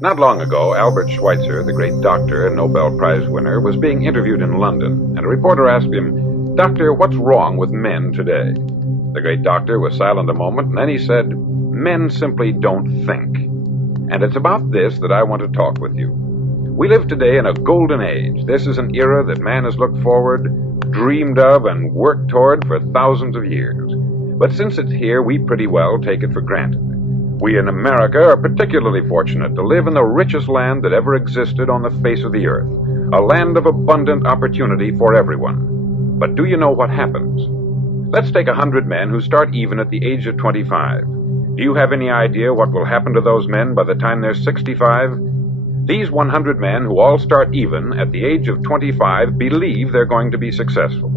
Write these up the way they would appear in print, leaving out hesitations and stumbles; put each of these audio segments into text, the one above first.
Not long ago, Albert Schweitzer, the great doctor and Nobel Prize winner, was being interviewed in London, and a reporter asked him, "Doctor, what's wrong with men today?" The great doctor was silent a moment, and then he said, "Men simply don't think." And it's about this that I want to talk with you. We live today in a golden age. This is an era that man has looked forward, dreamed of, and worked toward for thousands of years. But since it's here, we pretty well take it for granted. We in America are particularly fortunate to live in the richest land that ever existed on the face of the earth, a land of abundant opportunity for everyone. But do you know what happens? Let's take 100 men who start even at the age of 25. Do you have any idea what will happen to those men by the time they're 65? These 100 men who all start even at the age of 25 believe they're going to be successful.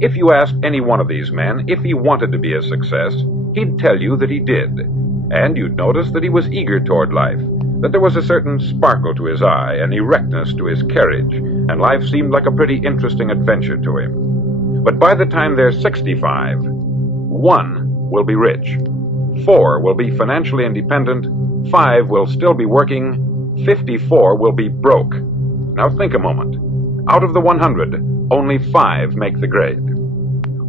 If you asked any one of these men if he wanted to be a success, he'd tell you that he did. And you'd notice that he was eager toward life, that there was a certain sparkle to his eye, an erectness to his carriage, and life seemed like a pretty interesting adventure to him. But by the time they're 65, 1 will be rich, 4 will be financially independent, 5 will still be working, 54 will be broke. Now think a moment. Out of the 100, only 5 make the grade.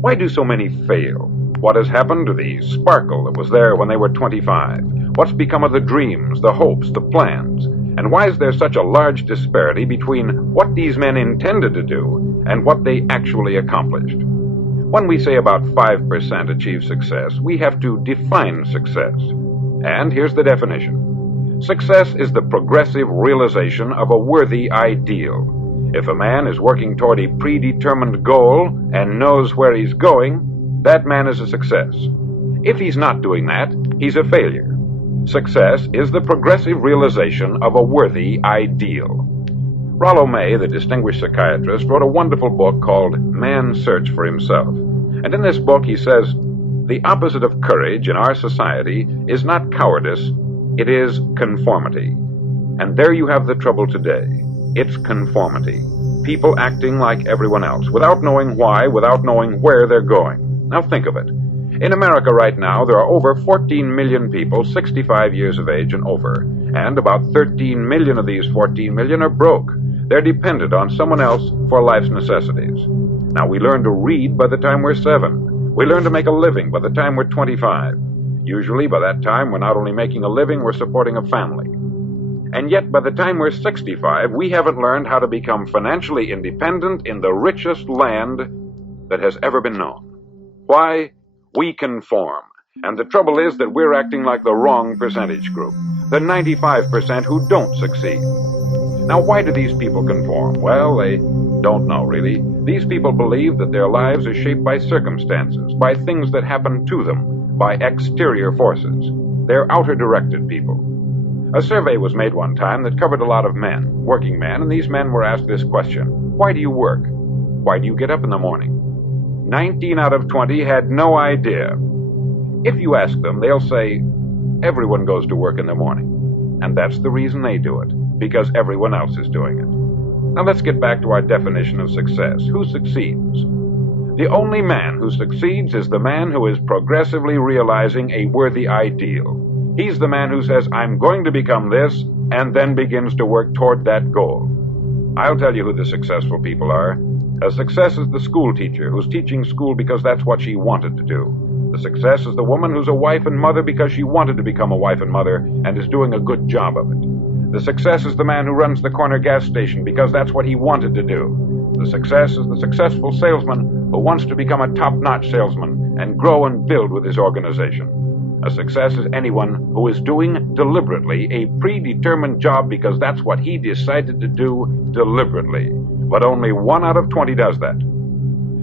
Why do so many fail? What has happened to the sparkle that was there when they were 25? What's become of the dreams, the hopes, the plans? And why is there such a large disparity between what these men intended to do and what they actually accomplished? When we say about 5% achieve success, we have to define success. And here's the definition. Success is the progressive realization of a worthy ideal. If a man is working toward a predetermined goal and knows where he's going, that man is a success. If he's not doing that, he's a failure. Success is the progressive realization of a worthy ideal. Rollo May, the distinguished psychiatrist, wrote a wonderful book called Man's Search for Himself. And in this book he says, the opposite of courage in our society is not cowardice, it is conformity. And there you have the trouble today. It's conformity. People acting like everyone else, without knowing why, without knowing where they're going. Now think of it. In America right now, there are over 14 million people 65 years of age and over, and about 13 million of these 14 million are broke. They're dependent on someone else for life's necessities. Now, we learn to read by the time we're 7. We learn to make a living by the time we're 25. Usually, by that time, we're not only making a living, we're supporting a family. And yet, by the time we're 65, we haven't learned how to become financially independent in the richest land that has ever been known. Why? We conform. And the trouble is that we're acting like the wrong percentage group, the 95% who don't succeed. Now, why do these people conform? Well, they don't know, really. These people believe that their lives are shaped by circumstances, by things that happen to them, by exterior forces. They're outer-directed people. A survey was made one time that covered a lot of men, working men, and these men were asked this question: why do you work? Why do you get up in the morning? 19 out of 20 had no idea. If you ask them, they'll say, everyone goes to work in the morning. And that's the reason they do it, because everyone else is doing it. Now let's get back to our definition of success. Who succeeds? The only man who succeeds is the man who is progressively realizing a worthy ideal. He's the man who says, I'm going to become this, and then begins to work toward that goal. I'll tell you who the successful people are. A success is the school teacher who's teaching school because that's what she wanted to do. The success is the woman who's a wife and mother because she wanted to become a wife and mother and is doing a good job of it. The success is the man who runs the corner gas station because that's what he wanted to do. The success is the successful salesman who wants to become a top-notch salesman and grow and build with his organization. A success is anyone who is doing deliberately a predetermined job because that's what he decided to do deliberately. But only 1 out of 20 does that.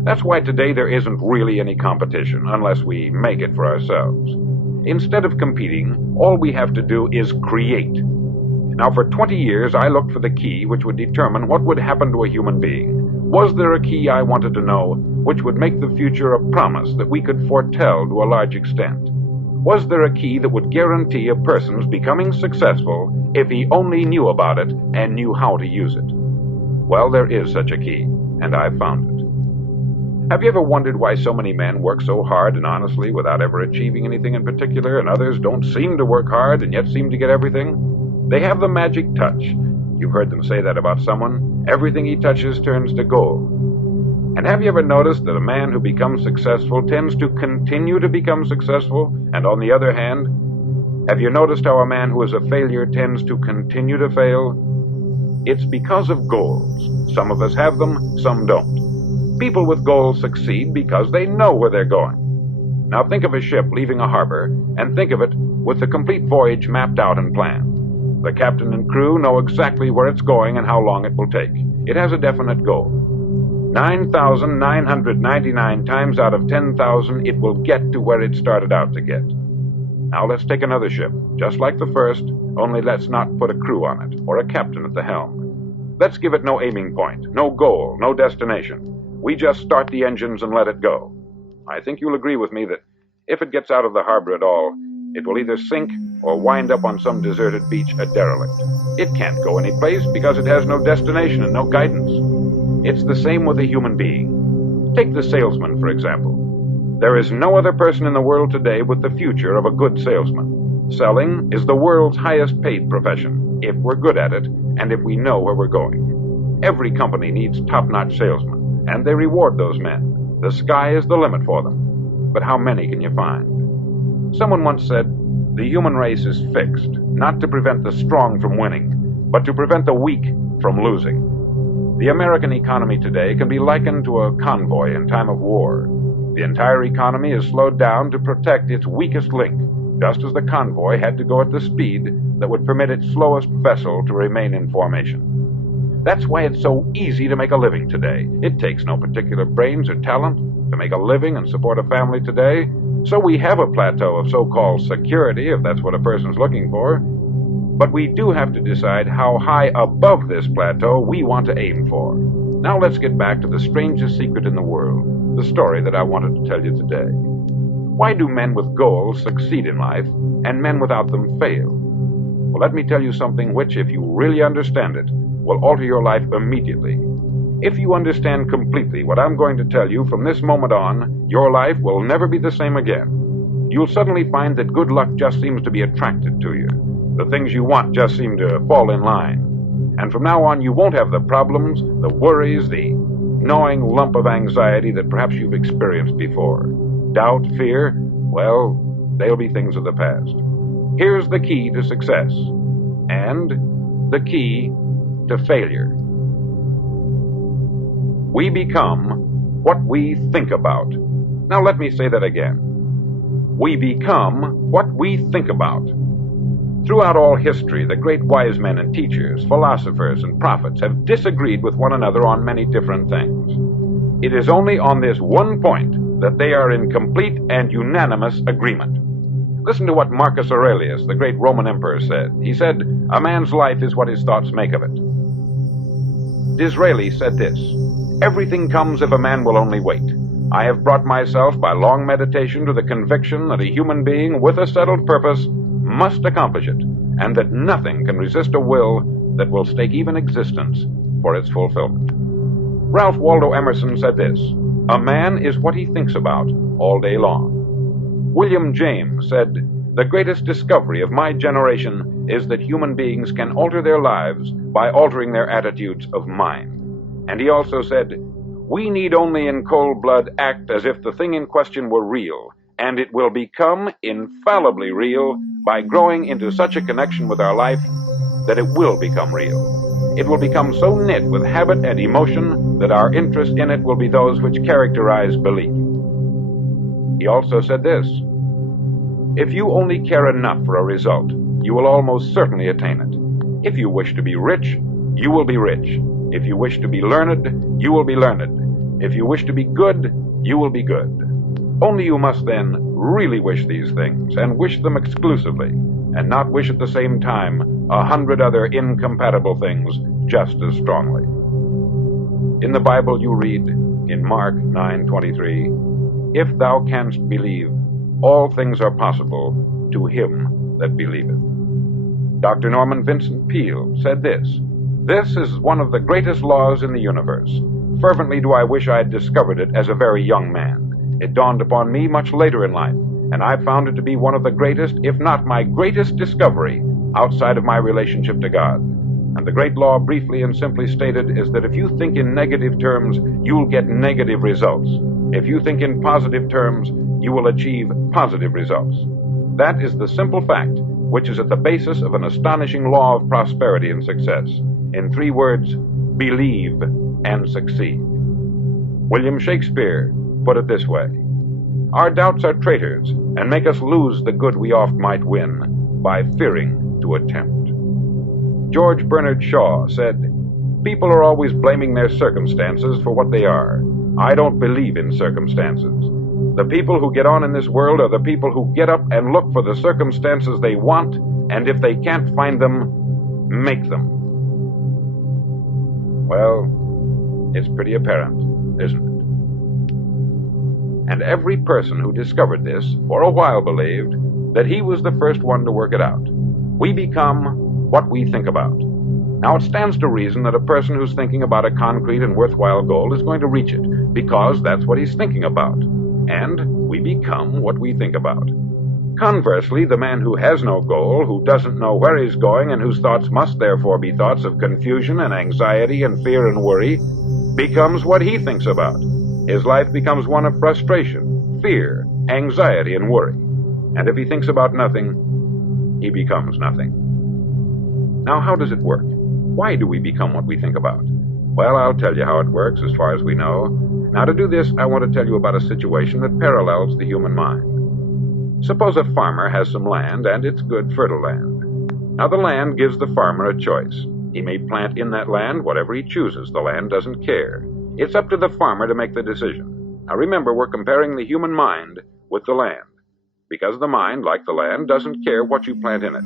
That's why today there isn't really any competition unless we make it for ourselves. Instead of competing, all we have to do is create. Now, for 20 years, I looked for the key which would determine what would happen to a human being. Was there a key I wanted to know which would make the future a promise that we could foretell to a large extent? Was there a key that would guarantee a person's becoming successful if he only knew about it and knew how to use it? Well, there is such a key, and I've found it. Have you ever wondered why so many men work so hard and honestly without ever achieving anything in particular, and others don't seem to work hard and yet seem to get everything? They have the magic touch. You've heard them say that about someone. Everything he touches turns to gold. And have you ever noticed that a man who becomes successful tends to continue to become successful? And on the other hand, have you noticed how a man who is a failure tends to continue to fail? It's because of goals. Some of us have them, some don't. People with goals succeed because they know where they're going. Now think of a ship leaving a harbor, and think of it with the complete voyage mapped out and planned. The captain and crew know exactly where it's going and how long it will take. It has a definite goal. 9,999 times out of 10,000, it will get to where it started out to get. Now let's take another ship, just like the first, only let's not put a crew on it, or a captain at the helm. Let's give it no aiming point, no goal, no destination. We just start the engines and let it go. I think you'll agree with me that if it gets out of the harbor at all, it will either sink or wind up on some deserted beach a derelict. It can't go any place because it has no destination and no guidance. It's the same with a human being. Take the salesman, for example. There is no other person in the world today with the future of a good salesman. Selling is the world's highest paid profession, if we're good at it and if we know where we're going. Every company needs top-notch salesmen, and they reward those men. The sky is the limit for them. But how many can you find? Someone once said, the human race is fixed, not to prevent the strong from winning, but to prevent the weak from losing. The American economy today can be likened to a convoy in time of war. The entire economy is slowed down to protect its weakest link, just as the convoy had to go at the speed that would permit its slowest vessel to remain in formation. That's why it's so easy to make a living today. It takes no particular brains or talent to make a living and support a family today. So we have a plateau of so-called security, if that's what a person's looking for. But we do have to decide how high above this plateau we want to aim for. Now let's get back to the strangest secret in the world, the story that I wanted to tell you today. Why do men with goals succeed in life and men without them fail? Well, let me tell you something which, if you really understand it, will alter your life immediately. If you understand completely what I'm going to tell you from this moment on, your life will never be the same again. You'll suddenly find that good luck just seems to be attracted to you. The things you want just seem to fall in line. And from now on, you won't have the problems, the worries, the gnawing lump of anxiety that perhaps you've experienced before. Doubt, fear, well, they'll be things of the past. Here's the key to success, and the key to failure. We become what we think about. Now let me say that again. We become what we think about. Throughout all history, the great wise men and teachers, philosophers and prophets have disagreed with one another on many different things. It is only on this one point that they are in complete and unanimous agreement. Listen to what Marcus Aurelius, the great Roman emperor, said. He said, "A man's life is what his thoughts make of it." Disraeli said this, "Everything comes if a man will only wait. I have brought myself by long meditation to the conviction that a human being with a settled purpose must accomplish it, and that nothing can resist a will that will stake even existence for its fulfillment." Ralph Waldo Emerson said this, "A man is what he thinks about all day long." William James said, "The greatest discovery of my generation is that human beings can alter their lives by altering their attitudes of mind." And he also said, "We need only in cold blood act as if the thing in question were real, and it will become infallibly real by growing into such a connection with our life that it will become real. It will become so knit with habit and emotion that our interest in it will be those which characterize belief." He also said this, "If you only care enough for a result, you will almost certainly attain it. If you wish to be rich, you will be rich. If you wish to be learned, you will be learned. If you wish to be good, you will be good. Only you must then really wish these things, and wish them exclusively, and not wish at the same time 100 other incompatible things just as strongly." In the Bible you read, in Mark 9:23, "If thou canst believe, all things are possible to him that believeth." Dr. Norman Vincent Peale said this, "This is one of the greatest laws in the universe. Fervently do I wish I had discovered it as a very young man. It dawned upon me much later in life, and I found it to be one of the greatest, if not my greatest discovery outside of my relationship to God. And the great law, briefly and simply stated, is that if you think in negative terms, you'll get negative results. If you think in positive terms, you will achieve positive results. That is the simple fact which is at the basis of an astonishing law of prosperity and success. In 3 words, believe and succeed. William Shakespeare put it this way: our doubts are traitors and make us lose the good we oft might win by fearing to attempt. George Bernard Shaw said, people are always blaming their circumstances for what they are. I don't believe in circumstances. The people who get on in this world are the people who get up and look for the circumstances they want, and if they can't find them, make them. Well, it's pretty apparent, isn't it? And every person who discovered this for a while believed that he was the first one to work it out. We become what we think about. Now, it stands to reason that a person who's thinking about a concrete and worthwhile goal is going to reach it, because that's what he's thinking about. And we become what we think about. Conversely, the man who has no goal, who doesn't know where he's going, and whose thoughts must therefore be thoughts of confusion and anxiety and fear and worry, becomes what he thinks about. His life becomes one of frustration, fear, anxiety, and worry. And if he thinks about nothing, he becomes nothing. Now, how does it work? Why do we become what we think about? Well, I'll tell you how it works as far as we know. Now, to do this, I want to tell you about a situation that parallels the human mind. Suppose a farmer has some land, and it's good, fertile land. Now, the land gives the farmer a choice. He may plant in that land whatever he chooses. The land doesn't care. It's up to the farmer to make the decision. Now, remember, we're comparing the human mind with the land, because the mind, like the land, doesn't care what you plant in it.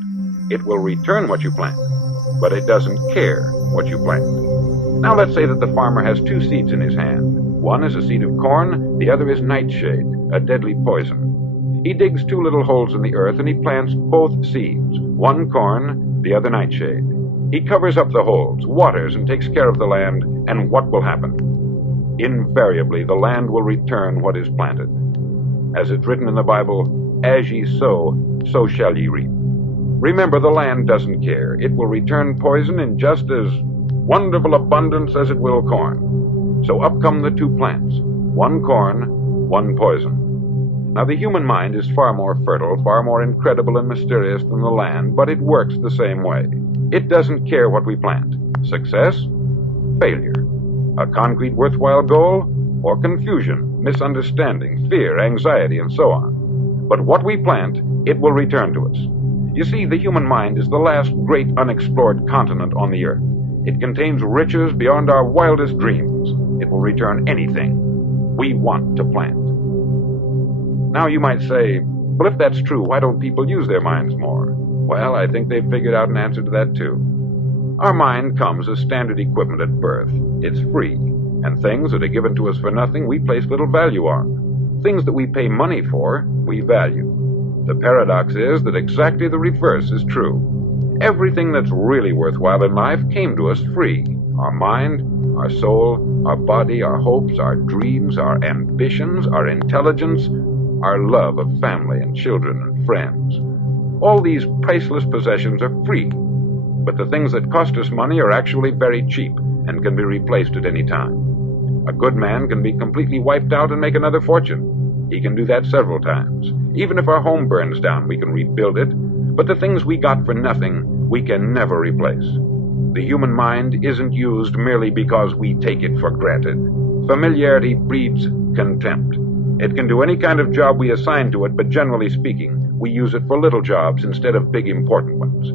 It will return what you plant, but it doesn't care what you plant. Now, let's say that the farmer has 2 seeds in his hand. One is a seed of corn, the other is nightshade, a deadly poison. He digs 2 little holes in the earth and he plants both seeds, one corn, the other nightshade. He covers up the holes, waters, and takes care of the land, and what will happen? Invariably, the land will return what is planted. As it's written in the Bible, as ye sow, so shall ye reap. Remember, the land doesn't care. It will return poison in just as wonderful abundance as it will corn. So up come the 2 plants, one corn, one poison. Now, the human mind is far more fertile, far more incredible and mysterious than the land, but it works the same way. It doesn't care what we plant. Success, failure. A concrete, worthwhile goal, or confusion, misunderstanding, fear, anxiety, and so on. But what we plant, it will return to us. You see, the human mind is the last great unexplored continent on the earth. It contains riches beyond our wildest dreams. It will return anything we want to plant. Now, you might say, well, if that's true, why don't people use their minds more? Well, I think they've figured out an answer to that, too. Our mind comes as standard equipment at birth. It's free, and things that are given to us for nothing, we place little value on. Things that we pay money for, we value. The paradox is that exactly the reverse is true. Everything that's really worthwhile in life came to us free. Our mind, our soul, our body, our hopes, our dreams, our ambitions, our intelligence, our love of family and children and friends. All these priceless possessions are free, but the things that cost us money are actually very cheap and can be replaced at any time. A good man can be completely wiped out and make another fortune. He can do that several times. Even if our home burns down, we can rebuild it, but the things we got for nothing, we can never replace. The human mind isn't used merely because we take it for granted. Familiarity breeds contempt. It can do any kind of job we assign to it, but generally speaking, we use it for little jobs instead of big important ones.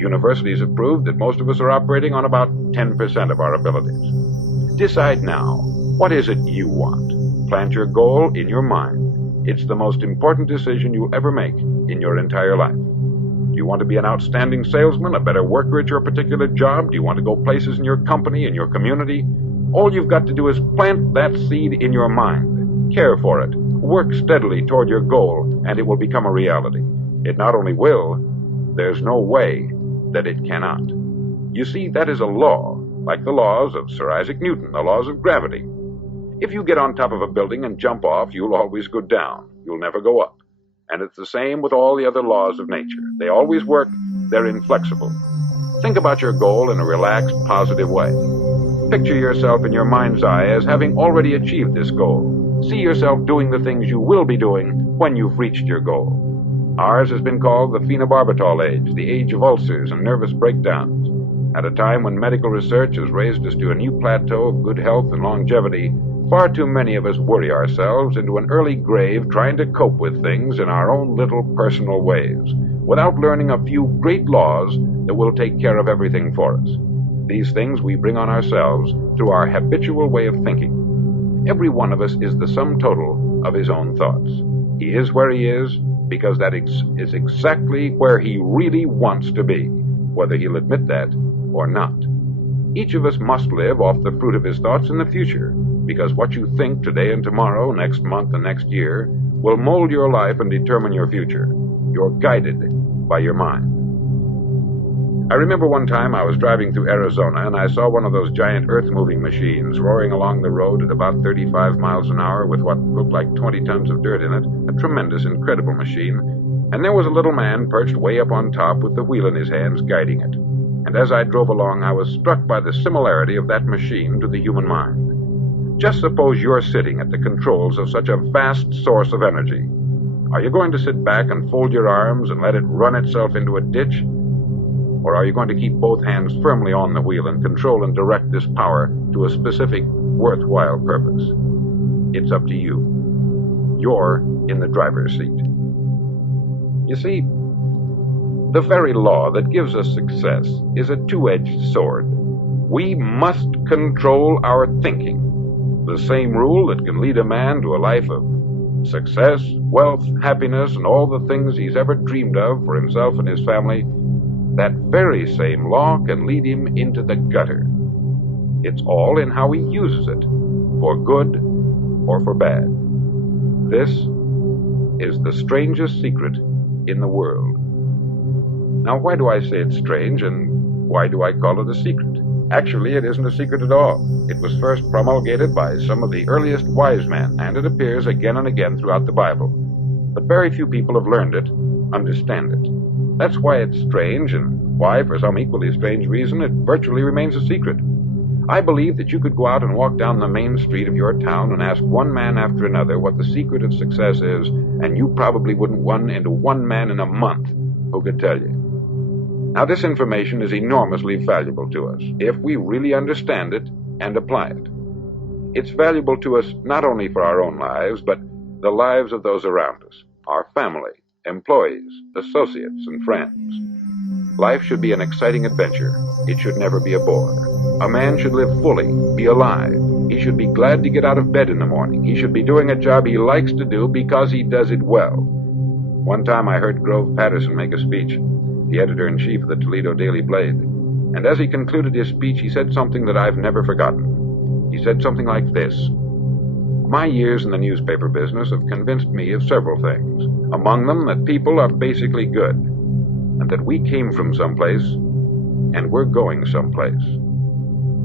Universities have proved that most of us are operating on about 10% of our abilities. Decide now, what is it you want? Plant your goal in your mind. It's the most important decision you'll ever make in your entire life. Do you want to be an outstanding salesman, a better worker at your particular job? Do you want to go places in your company, in your community? All you've got to do is plant that seed in your mind. Care for it. Work steadily toward your goal, and it will become a reality. It not only will, there's no way that it cannot. You see, that is a law, like the laws of Sir Isaac Newton, the laws of gravity. If you get on top of a building and jump off, you'll always go down. You'll never go up. And it's the same with all the other laws of nature. They always work they're inflexible. Think about your goal in a relaxed, positive way. Picture yourself in your mind's eye as having already achieved this goal. See yourself doing the things you will be doing when you've reached your goal. Ours has been called the phenobarbital age, the age of ulcers and nervous breakdowns. At a time when medical research has raised us to a new plateau of good health and longevity, far too many of us worry ourselves into an early grave trying to cope with things in our own little personal ways, without learning a few great laws that will take care of everything for us. These things we bring on ourselves through our habitual way of thinking. Every one of us is the sum total of his own thoughts. He is where he is because that is exactly where he really wants to be, whether he'll admit that or not. Each of us must live off the fruit of his thoughts in the future, because what you think today and tomorrow, next month and next year, will mold your life and determine your future. You're guided by your mind. I remember one time I was driving through Arizona and I saw one of those giant earth-moving machines roaring along the road at about 35 miles an hour with what looked like 20 tons of dirt in it, a tremendous, incredible machine, and there was a little man perched way up on top with the wheel in his hands guiding it. And as I drove along, I was struck by the similarity of that machine to the human mind. Just suppose you're sitting at the controls of such a vast source of energy. Are you going to sit back and fold your arms and let it run itself into a ditch? Or are you going to keep both hands firmly on the wheel and control and direct this power to a specific, worthwhile purpose? It's up to you. You're in the driver's seat. You see, the very law that gives us success is a two-edged sword. We must control our thinking. The same rule that can lead a man to a life of success, wealth, happiness, and all the things he's ever dreamed of for himself and his family, that very same law can lead him into the gutter. It's all in how he uses it, for good or for bad. This is the strangest secret in the world. Now, why do I say it's strange, and why do I call it a secret? Actually, it isn't a secret at all. It was first promulgated by some of the earliest wise men, and it appears again and again throughout the Bible. But very few people have learned it, understand it. That's why it's strange, and why, for some equally strange reason, it virtually remains a secret. I believe that you could go out and walk down the main street of your town and ask one man after another what the secret of success is, and you probably wouldn't run into one man in a month who could tell you. Now, this information is enormously valuable to us if we really understand it and apply it. It's valuable to us not only for our own lives, but the lives of those around us, our family, employees, associates, and friends. Life should be an exciting adventure. It should never be a bore. A man should live fully, be alive. He should be glad to get out of bed in the morning. He should be doing a job he likes to do because he does it well. One time I heard Grove Patterson make a speech, the editor-in-chief of the Toledo Daily Blade, and as he concluded his speech, he said something that I've never forgotten. He said something like this: "My years in the newspaper business have convinced me of several things, among them that people are basically good, and that we came from someplace, and we're going someplace.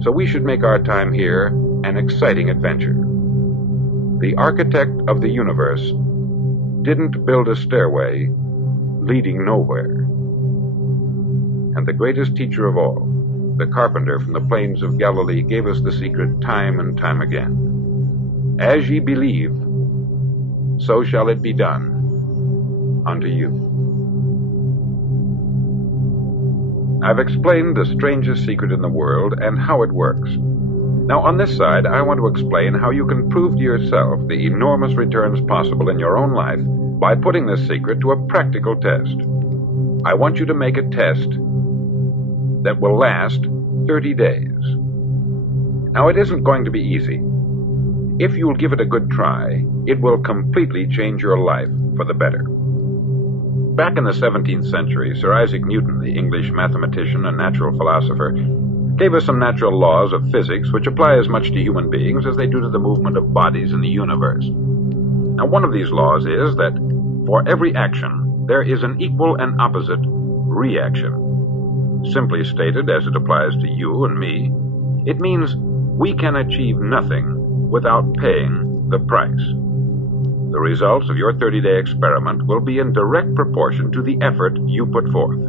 So we should make our time here an exciting adventure. The architect of the universe didn't build a stairway leading nowhere. And the greatest teacher of all, the carpenter from the plains of Galilee, gave us the secret time and time again. As ye believe, so shall it be done unto you." I've explained the strangest secret in the world and how it works. Now, on this side, I want to explain how you can prove to yourself the enormous returns possible in your own life by putting this secret to a practical test. I want you to make a test that will last 30 days. Now, it isn't going to be easy. If you'll give it a good try, it will completely change your life for the better. Back in the 17th century, Sir Isaac Newton, the English mathematician and natural philosopher, gave us some natural laws of physics which apply as much to human beings as they do to the movement of bodies in the universe. Now, one of these laws is that for every action, there is an equal and opposite reaction. Simply stated, as it applies to you and me, it means we can achieve nothing without paying the price. The results of your 30-day experiment will be in direct proportion to the effort you put forth.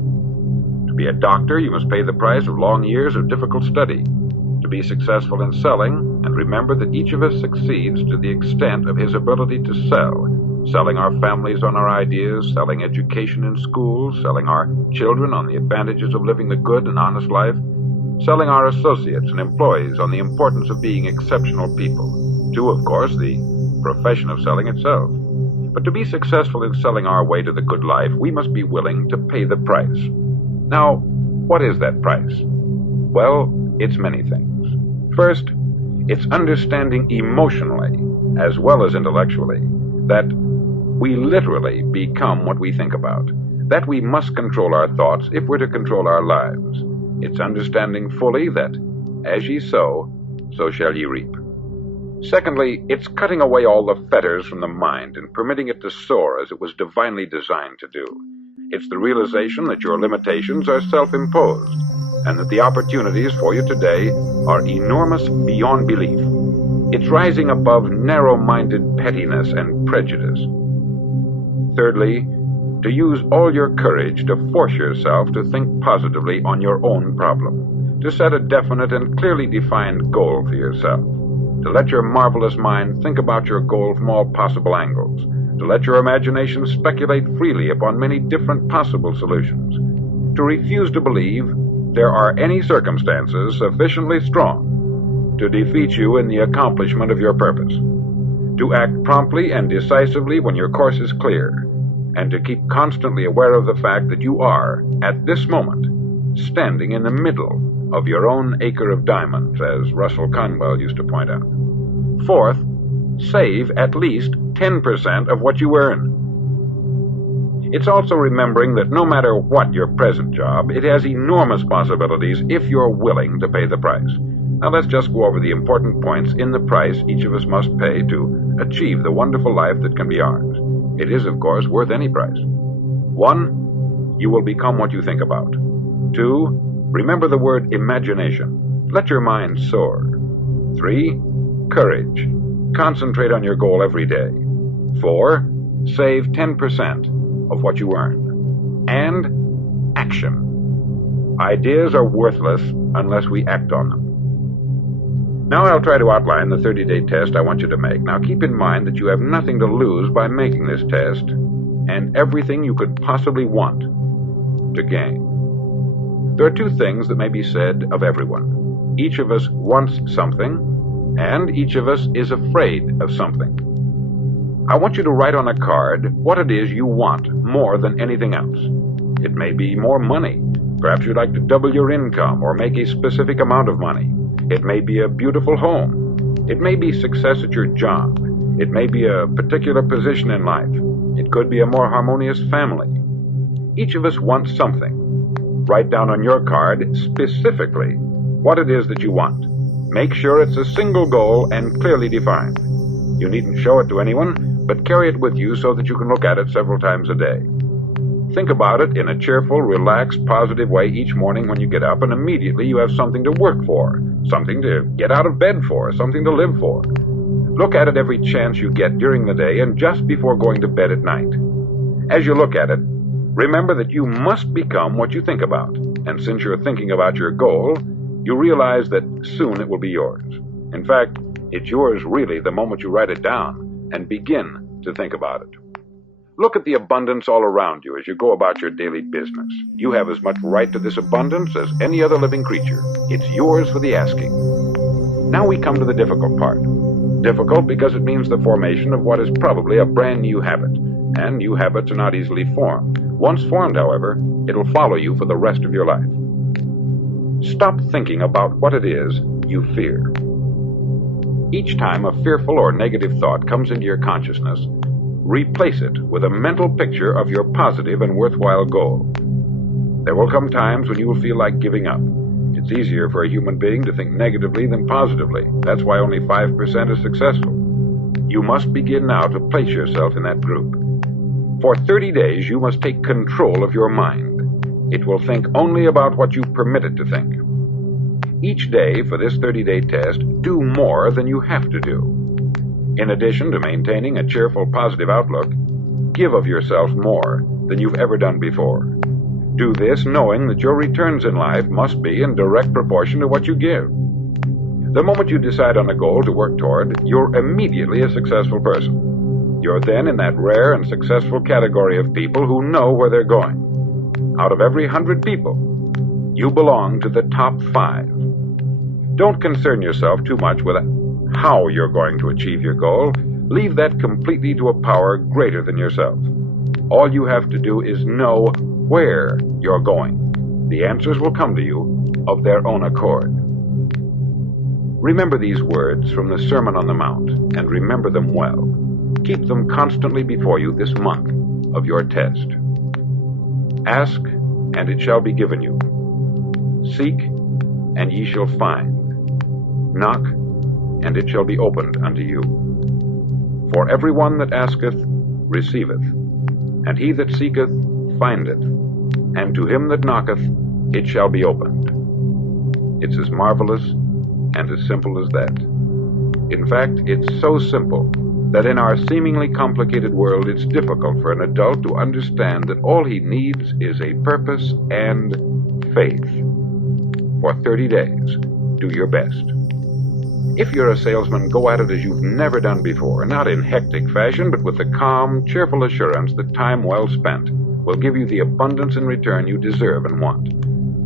To be a doctor, you must pay the price of long years of difficult study. To be successful in selling, and remember that each of us succeeds to the extent of his ability to sell. Selling our families on our ideas, selling education in schools, selling our children on the advantages of living the good and honest life, selling our associates and employees on the importance of being exceptional people, to, of course, the profession of selling itself. But to be successful in selling our way to the good life, we must be willing to pay the price. Now, what is that price? Well, it's many things. First, it's understanding emotionally, as well as intellectually, that we literally become what we think about, that we must control our thoughts if we're to control our lives. It's understanding fully that, as ye sow, so shall ye reap. Secondly, it's cutting away all the fetters from the mind and permitting it to soar as it was divinely designed to do. It's the realization that your limitations are self-imposed, and that the opportunities for you today are enormous beyond belief. It's rising above narrow-minded pettiness and prejudice. Thirdly, to use all your courage to force yourself to think positively on your own problem, to set a definite and clearly defined goal for yourself, to let your marvelous mind think about your goal from all possible angles, to let your imagination speculate freely upon many different possible solutions, to refuse to believe there are any circumstances sufficiently strong to defeat you in the accomplishment of your purpose, to act promptly and decisively when your course is clear, and to keep constantly aware of the fact that you are, at this moment, standing in the middle of your own acre of diamonds, as Russell Conwell used to point out. Fourth, save at least 10% of what you earn. It's also remembering that no matter what your present job, it has enormous possibilities if you're willing to pay the price. Now let's just go over the important points in the price each of us must pay to achieve the wonderful life that can be ours. It is, of course, worth any price. 1, you will become what you think about. 2, remember the word imagination. Let your mind soar. 3, courage. Concentrate on your goal every day. 4, save 10% of what you earn. And action. Ideas are worthless unless we act on them. Now I'll try to outline the 30-day test I want you to make. Now keep in mind that you have nothing to lose by making this test, and everything you could possibly want to gain. There are 2 things that may be said of everyone. Each of us wants something, and each of us is afraid of something. I want you to write on a card what it is you want more than anything else. It may be more money. Perhaps you'd like to double your income or make a specific amount of money. It may be a beautiful home. It may be success at your job. It may be a particular position in life. It could be a more harmonious family. Each of us wants something. Write down on your card specifically what it is that you want. Make sure it's a single goal and clearly defined. You needn't show it to anyone, but carry it with you so that you can look at it several times a day. Think about it in a cheerful, relaxed, positive way each morning when you get up, and immediately you have something to work for, something to get out of bed for, something to live for. Look at it every chance you get during the day and just before going to bed at night. As you look at it, remember that you must become what you think about, and since you're thinking about your goal, you realize that soon it will be yours. In fact, it's yours really the moment you write it down and begin to think about it. Look at the abundance all around you as you go about your daily business. You have as much right to this abundance as any other living creature. It's yours for the asking. Now we come to the difficult part. Difficult because it means the formation of what is probably a brand new habit. And new habits are not easily formed. Once formed, however, it'll follow you for the rest of your life. Stop thinking about what it is you fear. Each time a fearful or negative thought comes into your consciousness, replace it with a mental picture of your positive and worthwhile goal. There will come times when you will feel like giving up. It's easier for a human being to think negatively than positively. That's why only 5% is successful. You must begin now to place yourself in that group. For 30 days, you must take control of your mind. It will think only about what you permit it to think. Each day for this 30-day test, do more than you have to do. In addition to maintaining a cheerful, positive outlook, give of yourself more than you've ever done before. Do this knowing that your returns in life must be in direct proportion to what you give. The moment you decide on a goal to work toward, you're immediately a successful person. You're then in that rare and successful category of people who know where they're going. Out of every 100 people, you belong to the top 5. Don't concern yourself too much with how you're going to achieve your goal. Leave that completely to a power greater than yourself. All you have to do is know where you're going. The answers will come to you of their own accord. Remember these words from the Sermon on the Mount, and remember them well. Keep them constantly before you this month of your test. Ask, and it shall be given you. Seek, and ye shall find. Knock, and it shall be opened unto you. For every one that asketh receiveth, and he that seeketh findeth, and to him that knocketh it shall be opened. It's as marvelous and as simple as that. In fact, it's so simple that in our seemingly complicated world it's difficult for an adult to understand that all he needs is a purpose and faith. For 30 days, do your best. If you're a salesman, go at it as you've never done before, not in hectic fashion, but with the calm, cheerful assurance that time well spent will give you the abundance in return you deserve and want.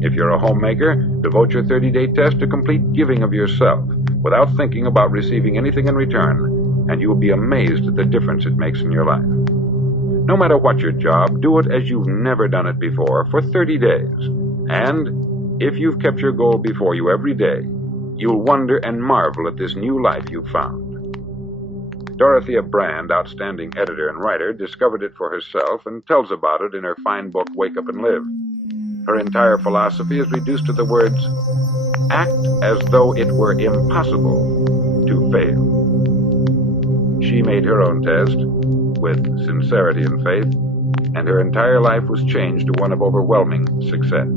If you're a homemaker, devote your 30-day test to complete giving of yourself without thinking about receiving anything in return, and you will be amazed at the difference it makes in your life. No matter what your job, do it as you've never done it before for 30 days. And if you've kept your goal before you every day, you'll wonder and marvel at this new life you've found. Dorothea Brand, outstanding editor and writer, discovered it for herself and tells about it in her fine book, Wake Up and Live. Her entire philosophy is reduced to the words, act as though it were impossible to fail. She made her own test with sincerity and faith, and her entire life was changed to one of overwhelming success.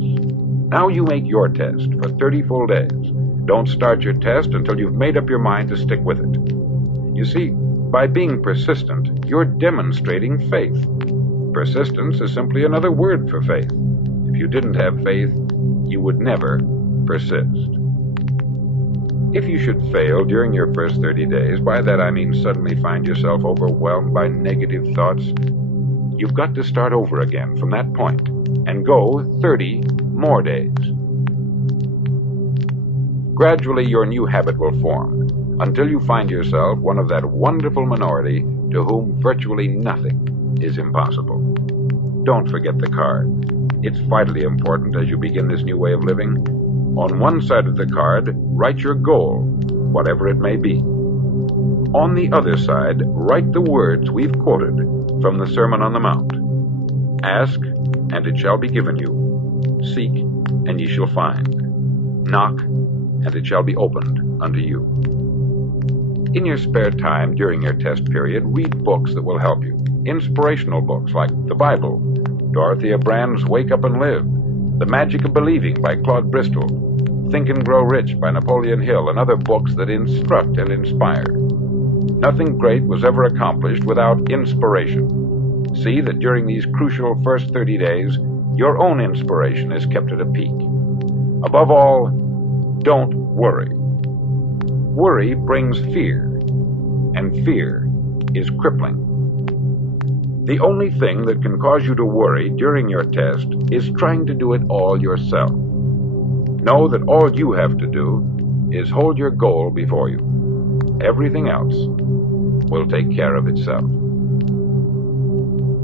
Now you make your test for 30 full days. Don't start your test until you've made up your mind to stick with it. You see, by being persistent, you're demonstrating faith. Persistence is simply another word for faith. If you didn't have faith, you would never persist. If you should fail during your first 30 days, by that I mean suddenly find yourself overwhelmed by negative thoughts, you've got to start over again from that point and go 30 more days. Gradually, your new habit will form until you find yourself one of that wonderful minority to whom virtually nothing is impossible. Don't forget the card. It's vitally important as you begin this new way of living. On one side of the card, write your goal, whatever it may be. On the other side, write the words we've quoted from the Sermon on the Mount. Ask, and it shall be given you. Seek, and ye shall find. Knock, and it shall be opened unto you. In your spare time during your test period, read books that will help you. Inspirational books like the Bible, Dorothea Brand's Wake Up and Live, The Magic of Believing by Claude Bristol, Think and Grow Rich by Napoleon Hill, and other books that instruct and inspire. Nothing great was ever accomplished without inspiration. See that during these crucial first 30 days, your own inspiration is kept at a peak. Above all, don't worry. Worry brings fear, and fear is crippling. The only thing that can cause you to worry during your test is trying to do it all yourself. Know that all you have to do is hold your goal before you. Everything else will take care of itself.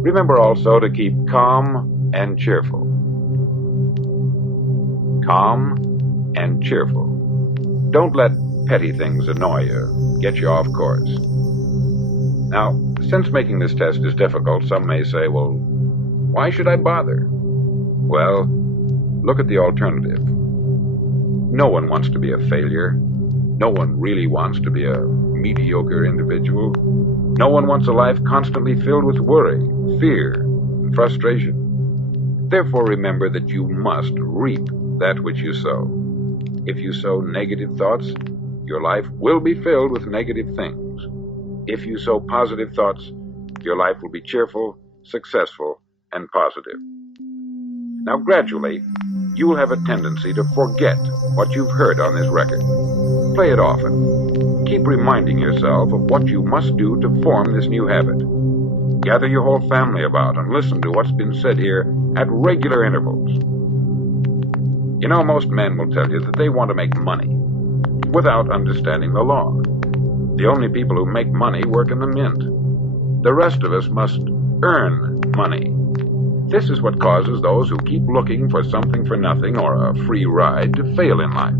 Remember also to keep calm and cheerful. Calm and cheerful. Don't let petty things annoy you, get you off course. Now, since making this test is difficult, some may say, well, why should I bother? Well, look at the alternative. No one wants to be a failure. No one really wants to be a mediocre individual. No one wants a life constantly filled with worry, fear, and frustration. Therefore, remember that you must reap that which you sow. If you sow negative thoughts, your life will be filled with negative things. If you sow positive thoughts, your life will be cheerful, successful, and positive. Now, gradually, you'll have a tendency to forget what you've heard on this record. Play it often. Keep reminding yourself of what you must do to form this new habit. Gather your whole family about and listen to what's been said here at regular intervals. You know, most men will tell you that they want to make money without understanding the law. The only people who make money work in the mint. The rest of us must earn money. This is what causes those who keep looking for something for nothing or a free ride to fail in life.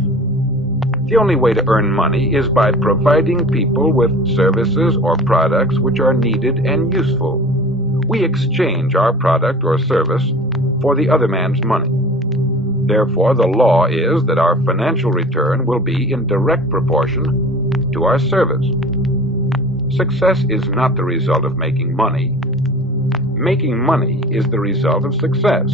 The only way to earn money is by providing people with services or products which are needed and useful. We exchange our product or service for the other man's money. Therefore, the law is that our financial return will be in direct proportion to our service. Success is not the result of making money. Making money is the result of success,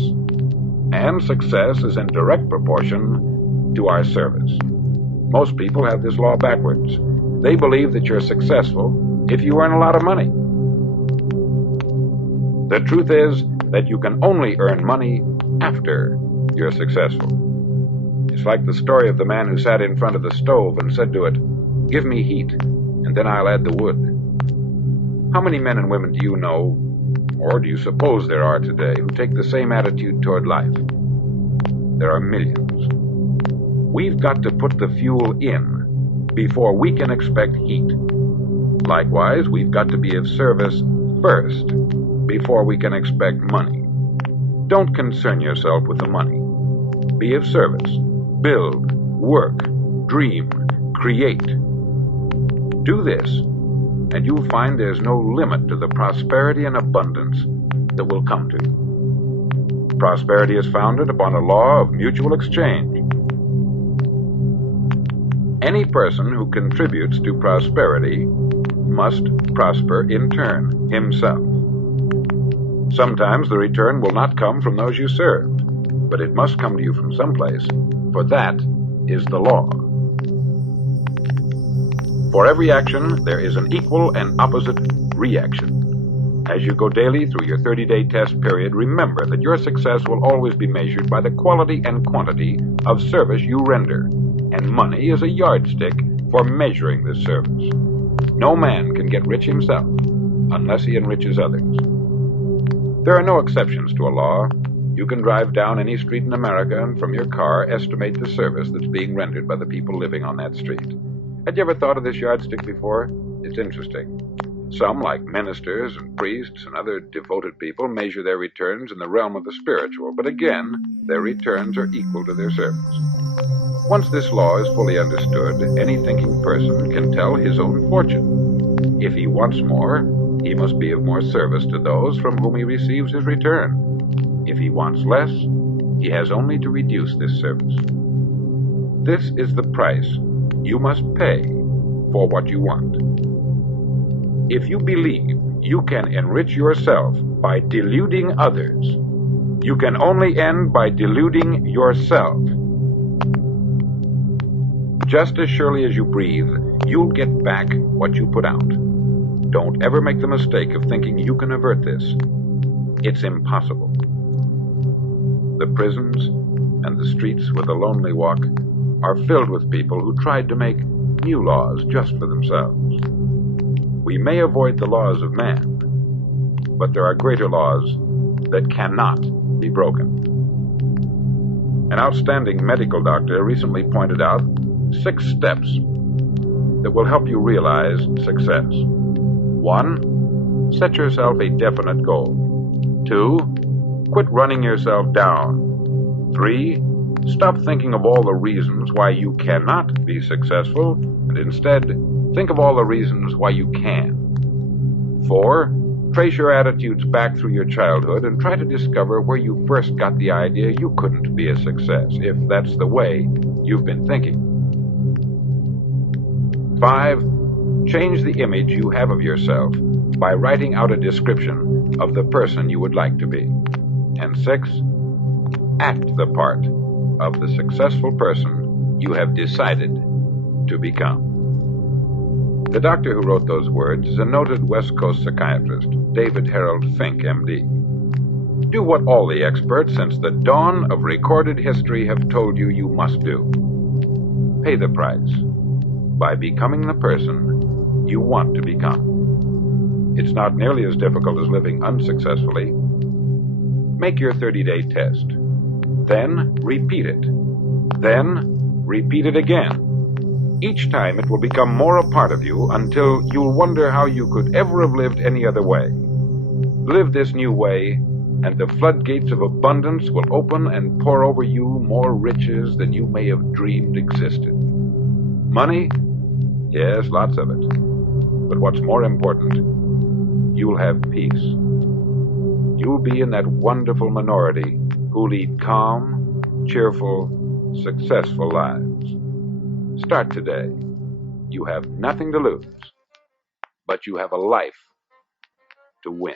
and success is in direct proportion to our service. Most people have this law backwards. They believe that you're successful if you earn a lot of money. The truth is that you can only earn money after you're successful. It's like the story of the man who sat in front of the stove and said to it, "Give me heat, and then I'll add the wood." How many men and women do you know, or do you suppose there are today, who take the same attitude toward life? There are millions. We've got to put the fuel in before we can expect heat. Likewise, we've got to be of service first before we can expect money. Don't concern yourself with the money. Be of service. Build, work, dream, create. Do this, and you'll find there's no limit to the prosperity and abundance that will come to you. Prosperity is founded upon a law of mutual exchange. Any person who contributes to prosperity must prosper in turn himself. Sometimes the return will not come from those you served, but it must come to you from someplace, for that is the law. For every action, there is an equal and opposite reaction. As you go daily through your 30-day test period, remember that your success will always be measured by the quality and quantity of service you render, and money is a yardstick for measuring this service. No man can get rich himself unless he enriches others. There are no exceptions to a law. You can drive down any street in America and from your car estimate the service that's being rendered by the people living on that street. Had you ever thought of this yardstick before? It's interesting. Some, like ministers and priests and other devoted people, measure their returns in the realm of the spiritual, but again, their returns are equal to their service. Once this law is fully understood, any thinking person can tell his own fortune. If he wants more, he must be of more service to those from whom he receives his return. If he wants less, he has only to reduce this service. This is the price you must pay for what you want. If you believe you can enrich yourself by deluding others, you can only end by deluding yourself. Just as surely as you breathe, you'll get back what you put out. Don't ever make the mistake of thinking you can avert this. It's impossible. The prisons and the streets where the lonely walk are filled with people who tried to make new laws just for themselves. We may avoid the laws of man, but there are greater laws that cannot be broken. An outstanding medical doctor recently pointed out 6 steps that will help you realize success. 1. Set yourself a definite goal. 2. Quit running yourself down. 3. Stop thinking of all the reasons why you cannot be successful, and instead, think of all the reasons why you can. 4. Trace your attitudes back through your childhood and try to discover where you first got the idea you couldn't be a success, if that's the way you've been thinking. 5. Change the image you have of yourself by writing out a description of the person you would like to be. And 6. Act the part of the successful person you have decided to become. The doctor who wrote those words is a noted West Coast psychiatrist, David Harold Fink, M.D. Do what all the experts since the dawn of recorded history have told you you must do. Pay the price by becoming the person you want to become. It's not nearly as difficult as living unsuccessfully. Make your 30-day test. Then repeat it. Then repeat it again. Each time it will become more a part of you until you'll wonder how you could ever have lived any other way. Live this new way, and the floodgates of abundance will open and pour over you more riches than you may have dreamed existed. Money? Yes, lots of it. But what's more important, you'll have peace. You'll be in that wonderful minority who lead calm, cheerful, successful lives. Start today. You have nothing to lose, but you have a life to win.